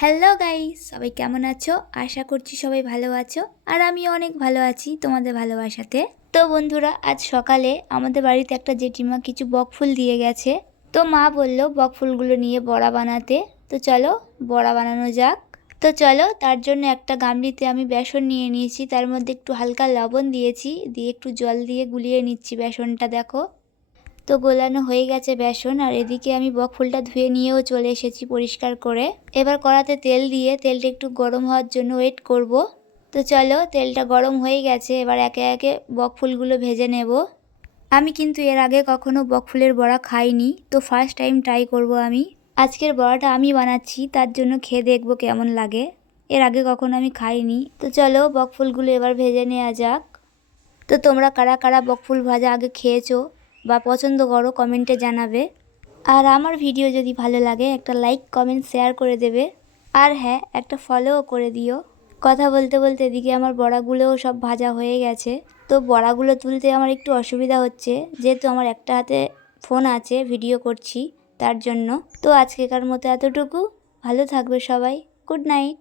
Hello guys, সবাই কেমন আছো? আশা করছি সবাই ভালো আছো। আর আমি অনেক ভালো আছি তোমাদের ভালোবাসাতে। তো বন্ধুরা, আজ সকালে আমাদের বাড়িতে একটা জেঠিমা কিছু বকফুল দিয়ে গেছে। তো মা বললো বকফুলগুলো নিয়ে বড়া বানাতে। তো চলো বড়া বানানো যাক। তো চলো, তার জন্য একটা গামলিতে আমি বেসন নিয়ে নিয়েছি, তার মধ্যে একটু হালকা লবণ দিয়েছি, দিয়ে একটু জল দিয়ে গুলিয়ে নিচ্ছি বেসনটা। দেখো তো গোলানো হয়ে গেছে বেসন। আর এদিকে আমি বকফুলটা ধুয়ে নিয়েও চলে এসেছি পরিষ্কার করে। এবার কড়াতে তেল দিয়ে তেলটা একটু গরম হওয়ার জন্য ওয়েট করব। তো চলো, তেলটা গরম হয়ে গেছে, এবার একে একে বকফুলগুলো ভেজে নেব। আমি কিন্তু এর আগে কখনো বকফুলের বড়া খাইনি, তো ফার্স্ট টাইম ট্রাই করব আমি। আজকের বড়াটা আমি বানাচ্ছি, তার জন্য খেয়ে দেখবো কেমন লাগে। এর আগে কখনো আমি খাইনি। তো চলো বকফুলগুলো এবার ভেজে নেওয়া যাক। তো তোমরা কারা কারা বকফুল ভাজা আগে খেয়েছো বা পছন্দ করো কমেন্টে জানাবে। আর আমার ভিডিও যদি ভালো লাগে একটা লাইক কমেন্ট শেয়ার করে দেবে। আর হ্যাঁ, একটা ফলোও করে দিও। কথা বলতে বলতে এদিকে আমার বড়াগুলোও সব ভাজা হয়ে গেছে। তো বড়াগুলো তুলতে আমার একটু অসুবিধা হচ্ছে, যেহেতু আমার একটা হাতে ফোন আছে, ভিডিও করছি তার জন্য। তো আজকেকার মতো এতটুকু। ভালো থাকবে সবাই। Good night.